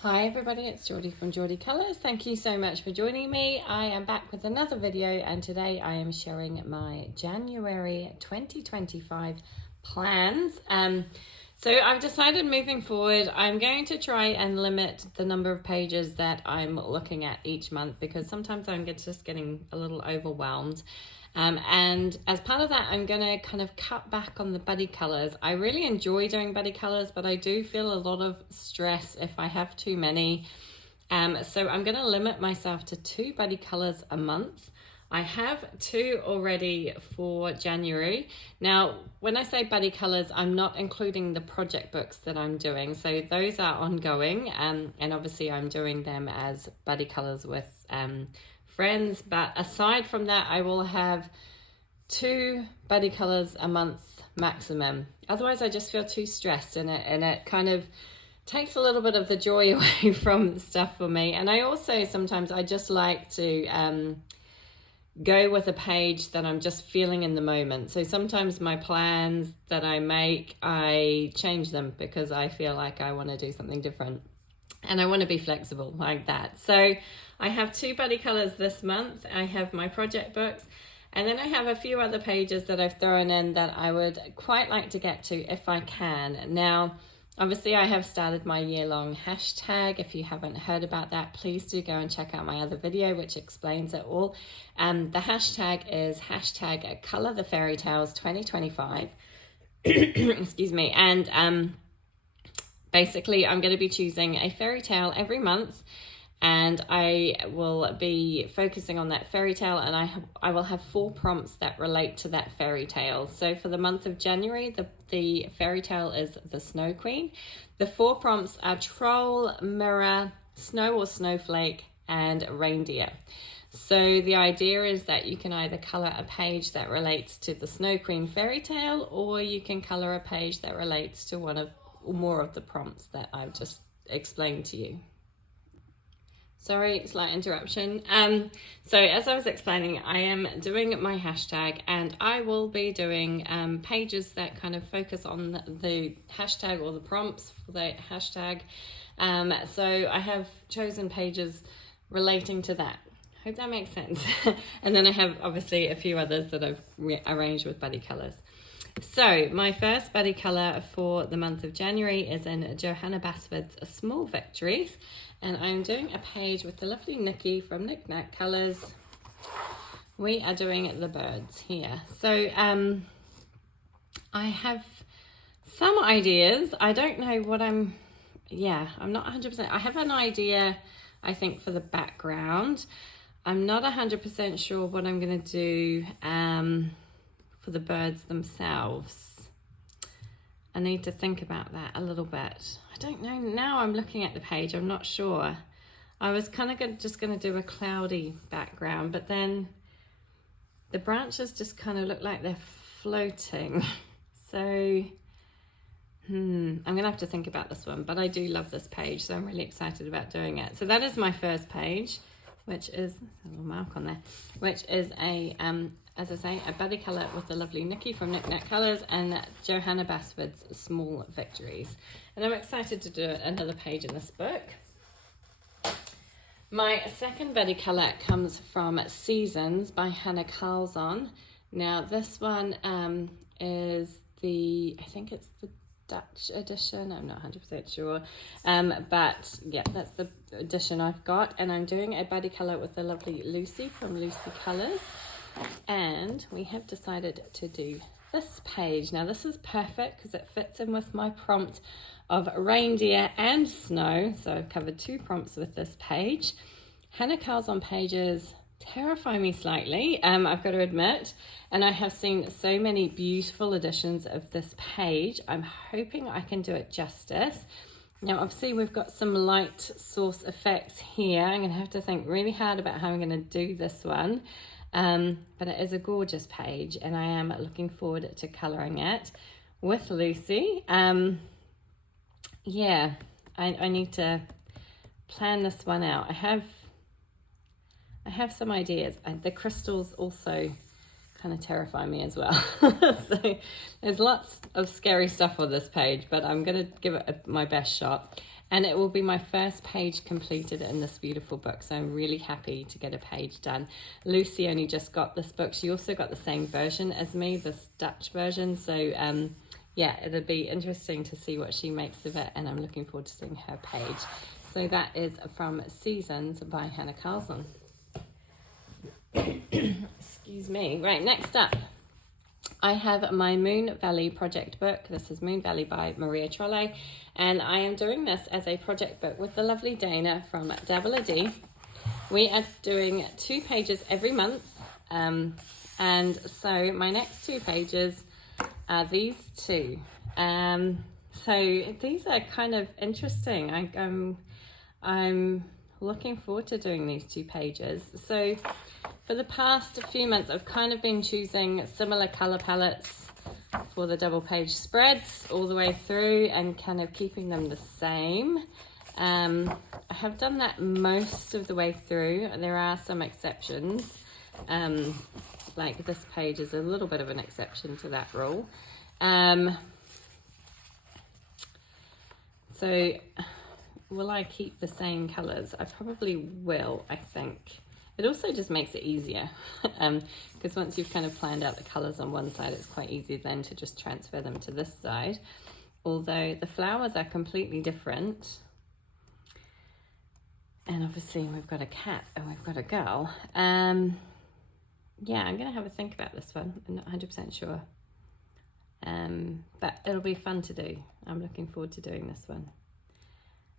Hi everybody, it's Geordie from Geordie Colours. Thank you so much for joining me. I am back with another video and today I am sharing my January 2025 plans. So I've decided moving forward, I'm going to try and limit the number of pages that I'm looking at each month because sometimes I'm just getting a little overwhelmed. And as part of that, I'm going to kind of cut back on the buddy colors. I really enjoy doing buddy colors, but I do feel a lot of stress if I have too many. So I'm going to limit myself to 2 buddy colors a month. I have 2 already for January. Now, when I say buddy colors, I'm not including the project books that I'm doing. So those are ongoing, and obviously I'm doing them as buddy colors with friends. But aside from that, I will have 2 buddy colors a month maximum. Otherwise, I just feel too stressed in it, and it kind of takes a little bit of the joy away from stuff for me. And I also sometimes I just like to go with a page that I'm just feeling in the moment. So sometimes my plans that I make, I change them because I feel like I want to do something different and I want to be flexible like that. So I have 2 buddy colors this month. I have my project books, and then I have a few other pages that I've thrown in that I would quite like to get to if I can. Now, obviously, I have started my year-long hashtag. If you haven't heard about that, please do go and check out my other video, which explains it all. The hashtag is hashtag Color the Fairy Tales 2025. Excuse me. And basically, I'm going to be choosing a fairy tale every month, and I will be focusing on that fairy tale, and I will have 4 prompts that relate to that fairy tale. So for the month of January, the fairy tale is the Snow Queen. The 4 prompts are troll, mirror, snow or snowflake, and reindeer. So the idea is that you can either color a page that relates to the Snow Queen fairy tale, or you can color a page that relates to one of or more of the prompts that I've just explained to you. Sorry, slight interruption. So as I was explaining, I am doing my hashtag, and I will be doing pages that kind of focus on the hashtag or the prompts for the hashtag. So I have chosen pages relating to that. Hope that makes sense. And then I have obviously a few others that I've arranged with buddy colors. So my first buddy color for the month of January is in Johanna Basford's Small Victories, and I'm doing a page with the lovely Nikki from Knick Knack Colors. We are doing the birds here. So I have some ideas. I don't know what I'm not 100%. I have an idea, I think, for the background. I'm not 100% sure what I'm going to do for the birds themselves. I need to think about that a little bit. I don't know. Now I'm looking at the page, I'm not sure. I was kind of just going to do a cloudy background, but then the branches just kind of look like they're floating. So I'm going to have to think about this one, but I do love this page, so I'm really excited about doing it. So that is my first page, which is a little mark on there, which is a as I say, a buddy colour with the lovely Nikki from Knick Knack Colours and Johanna Basford's Small Victories. And I'm excited to do another page in this book. My second buddy colour comes from Seasons by Hannah Carlzon. Now this one is I think it's the Dutch edition, I'm not 100% sure, but yeah, that's the edition I've got, and I'm doing a buddy colour with the lovely Lucy from Lucy Colours, and we have decided to do this page. Now this is perfect because it fits in with my prompt of reindeer and snow, so I've covered 2 prompts with this page. Hannah Carlzon pages terrify me slightly, I've got to admit, and I have seen so many beautiful editions of this page. I'm hoping I can do it justice. Now obviously we've got some light source effects here. I'm going to have to think really hard about how I'm going to do this one, but it is a gorgeous page and I am looking forward to colouring it with Lucy. I need to plan this one out. I have some ideas. The crystals also kind of terrify me as well. So there's lots of scary stuff on this page, but I'm going to give it my best shot. and it will be my first page completed in this beautiful book, so I'm really happy to get a page done. Lucy only just got this book. She also got the same version as me, this Dutch version, so yeah, it'll be interesting to see what she makes of it, and I'm looking forward to seeing her page. So that is from Seasons by Hannah Carlson. Excuse me. Right, next up, I have my Moon Valley project book. This is Moon Valley by Maria Trolle, and I am doing this as a project book with the lovely Dana from Dabble D. We are doing 2 pages every month, and so my next 2 pages are these 2. So these are kind of interesting. I'm looking forward to doing these 2 pages. So for the past few months, I've kind of been choosing similar color palettes for the double page spreads all the way through and kind of keeping them the same. I have done that most of the way through. There are some exceptions. Like this page is a little bit of an exception to that rule. So will I keep the same colors? I probably will, I think. It also just makes it easier because once you've kind of planned out the colors on one side, it's quite easy then to just transfer them to this side. Although the flowers are completely different. And obviously we've got a cat and we've got a girl. Yeah, I'm going to have a think about this one. I'm not 100% sure. But it'll be fun to do. I'm looking forward to doing this one.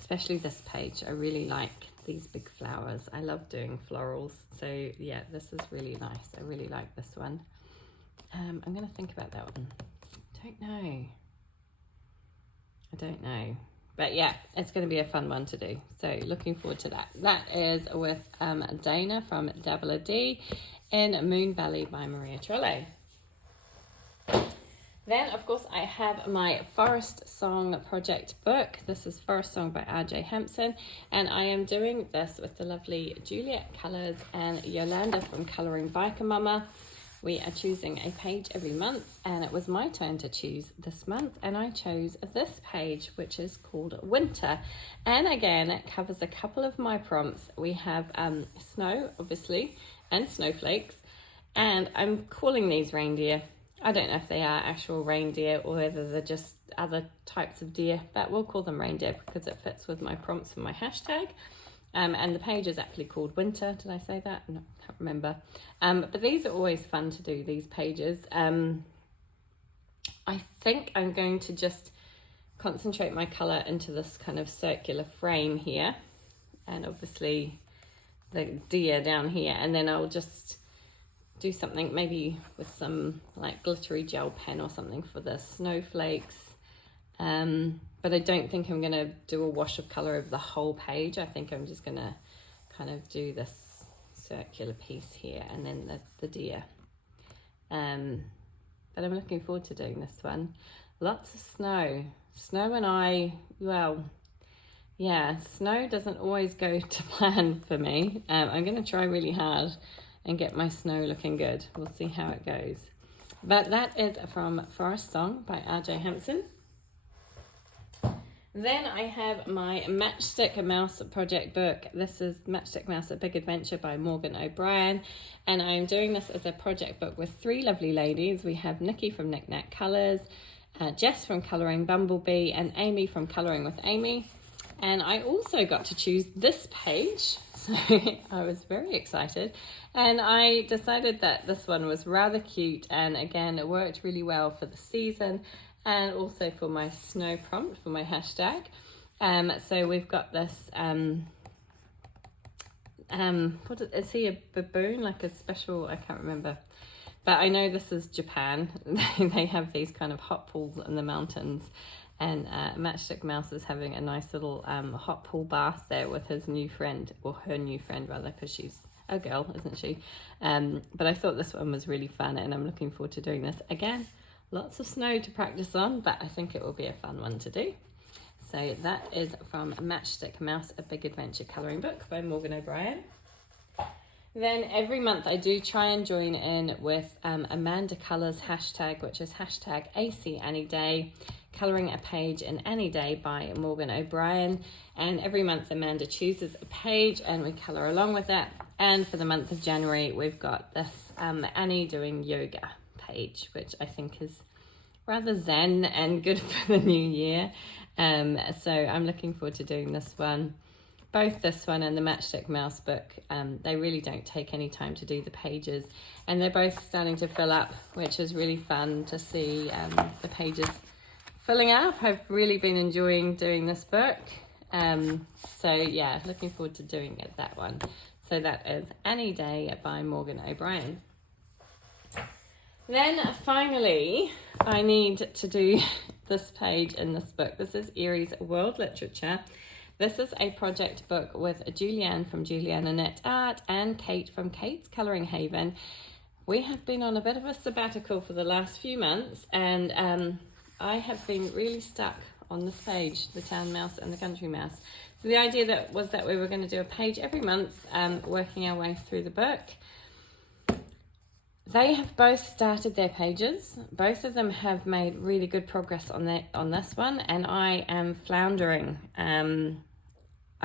Especially this page. I really like these big flowers. I love doing florals. So yeah, this is really nice. I really like this one. I'm going to think about that one. I don't know. But yeah, it's going to be a fun one to do. So looking forward to that. That is with Dana from Dabble D in Moon Valley by Maria Trolle. Then, of course, I have my Forest Song project book. This is Forest Song by RJ Hampson, and I am doing this with the lovely Juliet Colours and Yolanda from Colouring Biker Mama. We are choosing a page every month, and it was my turn to choose this month, and I chose this page, which is called Winter. And again, it covers a couple of my prompts. We have snow, obviously, and snowflakes, and I'm calling these reindeer. I don't know if they are actual reindeer or whether they're just other types of deer, but we'll call them reindeer because it fits with my prompts for my hashtag. And the page is actually called Winter. Did I say that? No, I can't remember. But these are always fun to do, these pages. I think I'm going to just concentrate my colour into this kind of circular frame here. And obviously the deer down here. And then I'll just do something maybe with some like glittery gel pen or something for the snowflakes. But I don't think I'm going to do a wash of colour over the whole page. I think I'm just going to kind of do this circular piece here and then the deer. But I'm looking forward to doing this one. Lots of snow. Snow and I, well, yeah, snow doesn't always go to plan for me. I'm going to try really hard and get my snow looking good. We'll see how it goes. But that is from Forest Song by RJ Hampson. Then I have my Matchstick Mouse project book. This is Matchstick Mouse A Big Adventure by Morgan O'Brien. And I'm doing this as a project book with 3 lovely ladies. We have Nikki from Knick Knack Colours, Jess from Colouring Bumblebee, and Amy from Colouring with Amy. And I also got to choose this page, so I was very excited. And I decided that this one was rather cute, and again, it worked really well for the season and also for my snow prompt, for my hashtag. So we've got this, is he a baboon, like a special, I can't remember. But I know this is Japan. They have these kind of hot pools in the mountains. And Matchstick Mouse is having a nice little hot pool bath there with his new friend, or her new friend rather, because she's a girl, isn't she? But I thought this one was really fun, and I'm looking forward to doing this. Again, lots of snow to practice on, but I think it will be a fun one to do. So that is from Matchstick Mouse, A Big Adventure Colouring Book by Morgan O'Brien. Then every month I do try and join in with Amanda Colours hashtag, which is hashtag AC Any Day. Colouring a Page in Any Day by Morgan O'Brien. And every month Amanda chooses a page and we colour along with it. And for the month of January, we've got this Annie doing yoga page, which I think is rather zen and good for the new year. So I'm looking forward to doing this one. Both this one and the Matchstick Mouse book, they really don't take any time to do the pages, and they're both starting to fill up, which is really fun to see the pages filling up. I've really been enjoying doing this book. So yeah, looking forward to doing it, that one. So that is Any Day by Morgan O'Brien. Then finally, I need to do this page in this book. This is Aries World Literature. This is a project book with Julianne from Juliana Knit Art and Kate from Kate's Colouring Haven. We have been on a bit of a sabbatical for the last few months, and I have been really stuck on this page, the Town Mouse and the Country Mouse. So the idea was that we were going to do a page every month, working our way through the book. They have both started their pages. Both of them have made really good progress on this one, and I am floundering.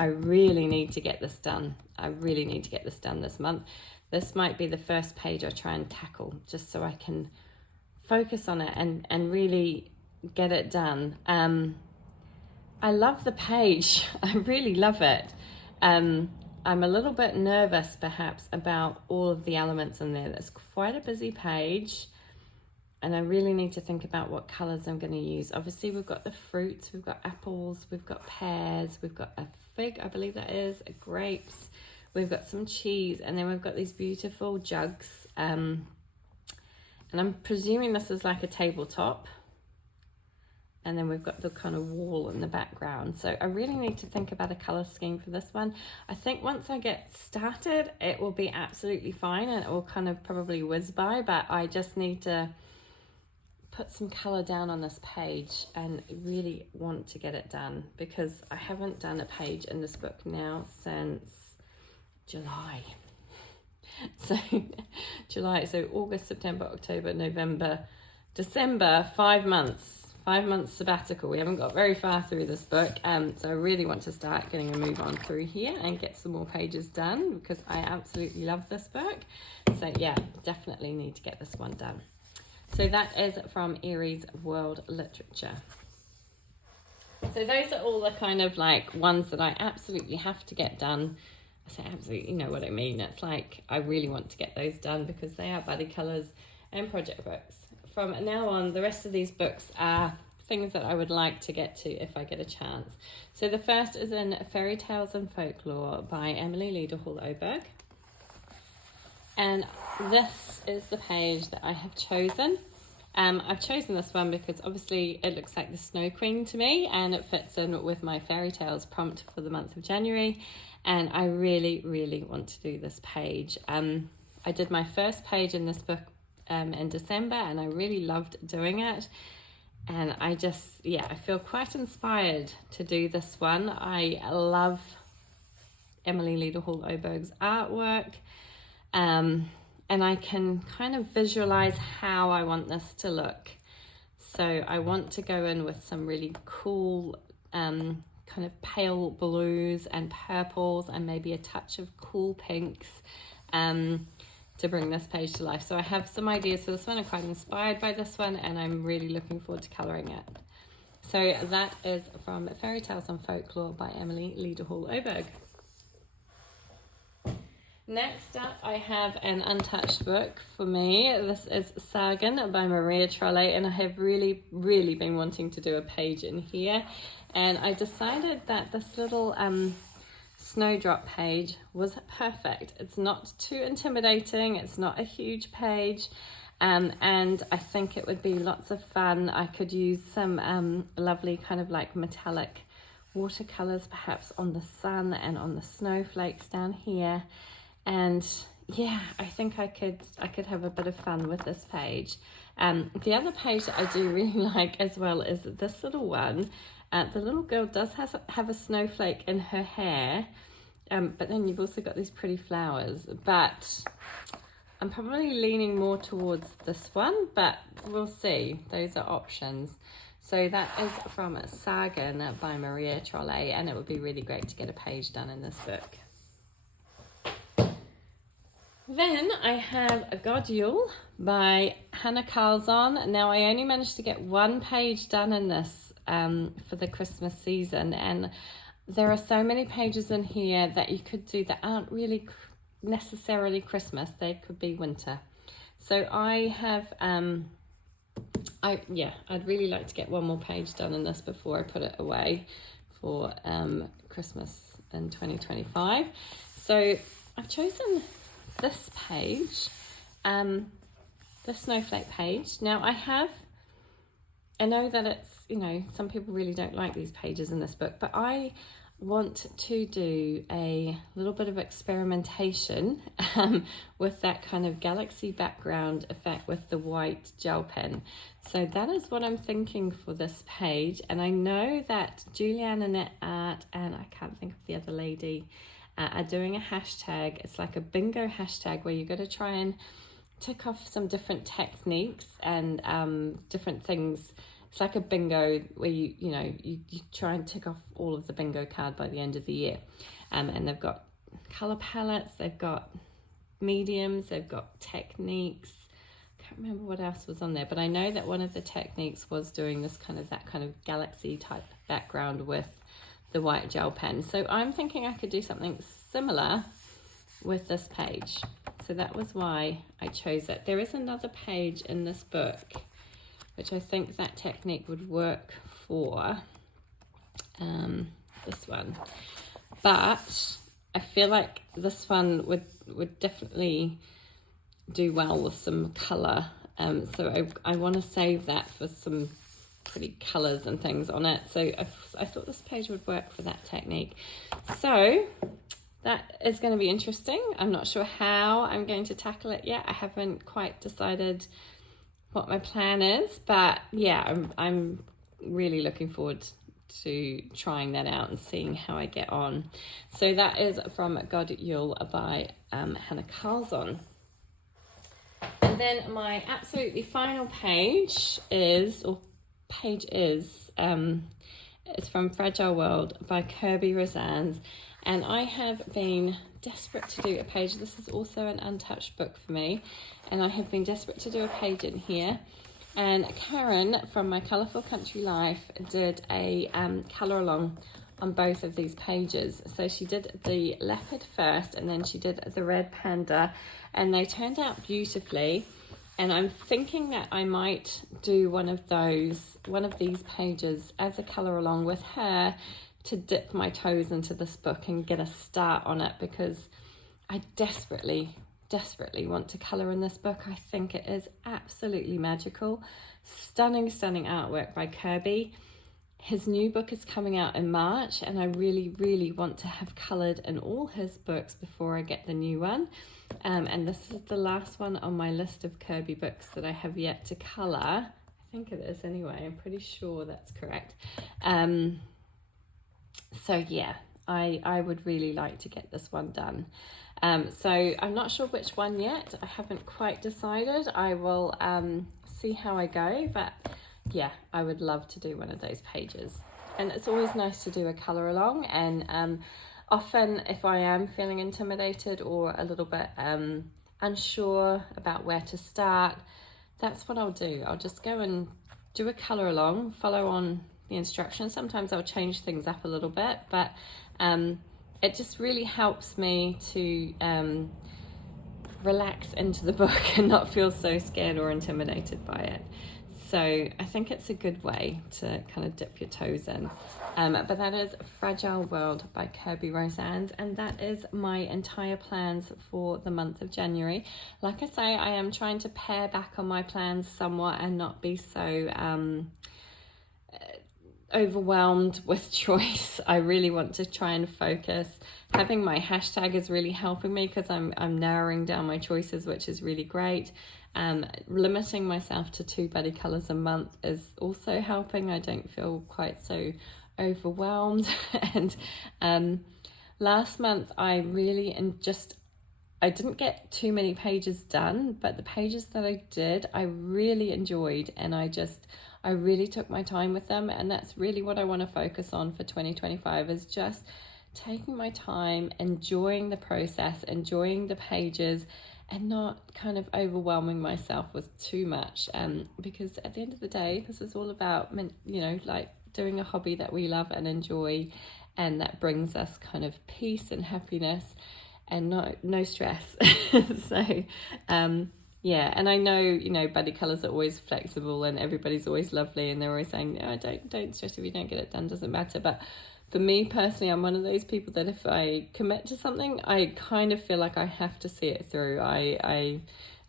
I really need to get this done. I really need to get this done this month. This might be the first page I try and tackle, just so I can focus on it and really get it done. I love the page. I really love it. I'm a little bit nervous perhaps about all of the elements in there. That's quite a busy page, and I really need to think about what colours I'm going to use. Obviously we've got the fruits, we've got apples, we've got pears, we've got a fig, I believe that is, grapes, we've got some cheese, and then we've got these beautiful jugs. And I'm presuming this is like a tabletop. And then we've got the kind of wall in the background. So I really need to think about a colour scheme for this one. I think once I get started, it will be absolutely fine and it will kind of probably whiz by, but I just need to put some colour down on this page and really want to get it done, because I haven't done a page in this book now since July. So July, so August, September, October, November, December, 5 months. 5 months sabbatical. We haven't got very far through this book, so I really want to start getting a move on through here and get some more pages done, because I absolutely love this book. So yeah, definitely need to get this one done. So that is from Aries World Literature. So those are all the kind of like ones that I absolutely have to get done. I say absolutely, you know what I mean. It's like I really want to get those done because they are buddy colours and project books. From now on, the rest of these books are things that I would like to get to if I get a chance. So the first is in Fairy Tales and Folklore by Emily Lederhall Oberg. And this is the page that I have chosen. I've chosen this one because obviously it looks like the Snow Queen to me, and it fits in with my Fairy Tales prompt for the month of January. And I really, really want to do this page. I did my first page in this book in December, and I really loved doing it, and I just, yeah, I feel quite inspired to do this one. I love Emily Lederhall Oberg's artwork, and I can kind of visualize how I want this to look. So I want to go in with some really cool kind of pale blues and purples and maybe a touch of cool pinks to bring this page to life. So I have some ideas for this one. I'm quite inspired by this one, and I'm really looking forward to colouring it. So that is from Fairy Tales and Folklore by Emily Lederhall Oberg. Next up, I have an untouched book for me. This is Sagon by Maria Trolle, and I have really, really been wanting to do a page in here. And I decided that this little snowdrop page was perfect. It's not too intimidating, it's not a huge page, and I think it would be lots of fun. I could use some lovely kind of like metallic watercolors perhaps on the sun and on the snowflakes down here, and yeah, I think I could have a bit of fun with this page. The other page that I do really like as well is this little one. The little girl does have a snowflake in her hair, but then you've also got these pretty flowers. But I'm probably leaning more towards this one, but we'll see. Those are options. So that is from Sagon by Maria Trolle, and it would be really great to get a page done in this book. Then I have A God Yule by Hannah Carlson. Now I only managed to get one page done in this for the Christmas season, and there are so many pages in here that you could do that aren't really necessarily Christmas. They could be winter. So I have, I'd really like to get one more page done in this before I put it away for Christmas in 2025. So I've chosen this page, the snowflake page. Now I know that it's, some people really don't like these pages in this book, but I want to do a little bit of experimentation with that kind of galaxy background effect with the white gel pen. So that is what I'm thinking for this page. And I know that Julianne Annette Art, and I can't think of the other lady, are doing a hashtag. It's like a bingo hashtag where you've got to try and tick off some different techniques and different things. It's like a bingo where you try and tick off all of the bingo card by the end of the year. And they've got color palettes, they've got mediums, they've got techniques. I can't remember what else was on there, but I know that one of the techniques was doing this that kind of galaxy type background with the white gel pen. So I'm thinking I could do something similar with this page. So that was why I chose it. There is another page in this book which I think that technique would work for, this one. But I feel like this one would definitely do well with some colour. So I want to save that for some pretty colours and things on it. So I thought this page would work for that technique. So that is going to be interesting. I'm not sure how I'm going to tackle it yet. I haven't quite decided what my plan is, but yeah, I'm really looking forward to trying that out and seeing how I get on. So that is from God Yule by Hannah Carlson. And then my absolutely final page is from Fragile World by Kirby Rosannes, and I have been desperate to do a page. This is also an untouched book for me, and I have been desperate to do a page in here. And Karen from My Colourful Country Life did a colour along on both of these pages. So she did the leopard first, and then she did the red panda, and they turned out beautifully. And I'm thinking that I might do one of these pages as a colour along with her to dip my toes into this book and get a start on it, because I desperately want to colour in this book. I think it is absolutely magical. Stunning artwork by Kirby. His new book is coming out in March, and I really want to have coloured in all his books before I get the new one. And this is the last one on my list of Kirby books that I have yet to colour. I think it is anyway. I'm pretty sure that's correct. So yeah, I would really like to get this one done. So I'm not sure which one yet. I haven't quite decided. I will see how I go, but yeah, I would love to do one of those pages. And it's always nice to do a colour along, and often if I am feeling intimidated or a little bit unsure about where to start, that's what I'll do. I'll just go and do a colour along, follow on the instructions. Sometimes I'll change things up a little bit, but it just really helps me to relax into the book and not feel so scared or intimidated by it. So I think it's a good way to kind of dip your toes in. But that is Fragile World by Kirby Rosannes, and that is my entire plans for the month of January. Like I say, I am trying to pare back on my plans somewhat and not be so overwhelmed with choice. I really want to try and focus. Having my hashtag is really helping me because I'm narrowing down my choices, which is really great. Limiting myself to 2 buddy colours a month is also helping. I don't feel quite so overwhelmed. And last month I didn't get too many pages done, but the pages that I did I really enjoyed, and I I really took my time with them, and that's really what I want to focus on for 2025, is just taking my time, enjoying the process, enjoying the pages, and not kind of overwhelming myself with too much, because at the end of the day, this is all about, you know, like doing a hobby that we love and enjoy, and that brings us kind of peace and happiness and no stress. So yeah, and I know, you know, buddy colours are always flexible and everybody's always lovely, and they're always saying, no, don't stress if you don't get it done, doesn't matter. But for me personally, I'm one of those people that if I commit to something, I kind of feel like I have to see it through. I'm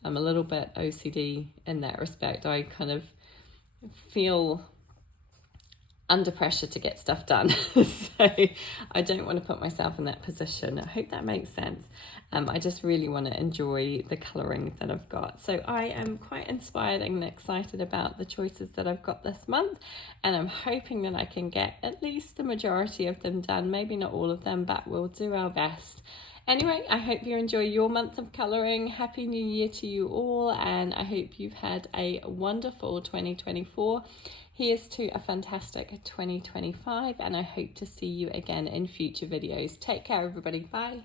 a little bit OCD in that respect. I kind of feel under pressure to get stuff done. So I don't want to put myself in that position. I hope that makes sense. I just really want to enjoy the colouring that I've got. So I am quite inspired and excited about the choices that I've got this month, and I'm hoping that I can get at least the majority of them done. Maybe not all of them, but we'll do our best. Anyway, I hope you enjoy your month of colouring. Happy New Year to you all, and I hope you've had a wonderful 2024. Here's to a fantastic 2025, and I hope to see you again in future videos. Take care, everybody. Bye.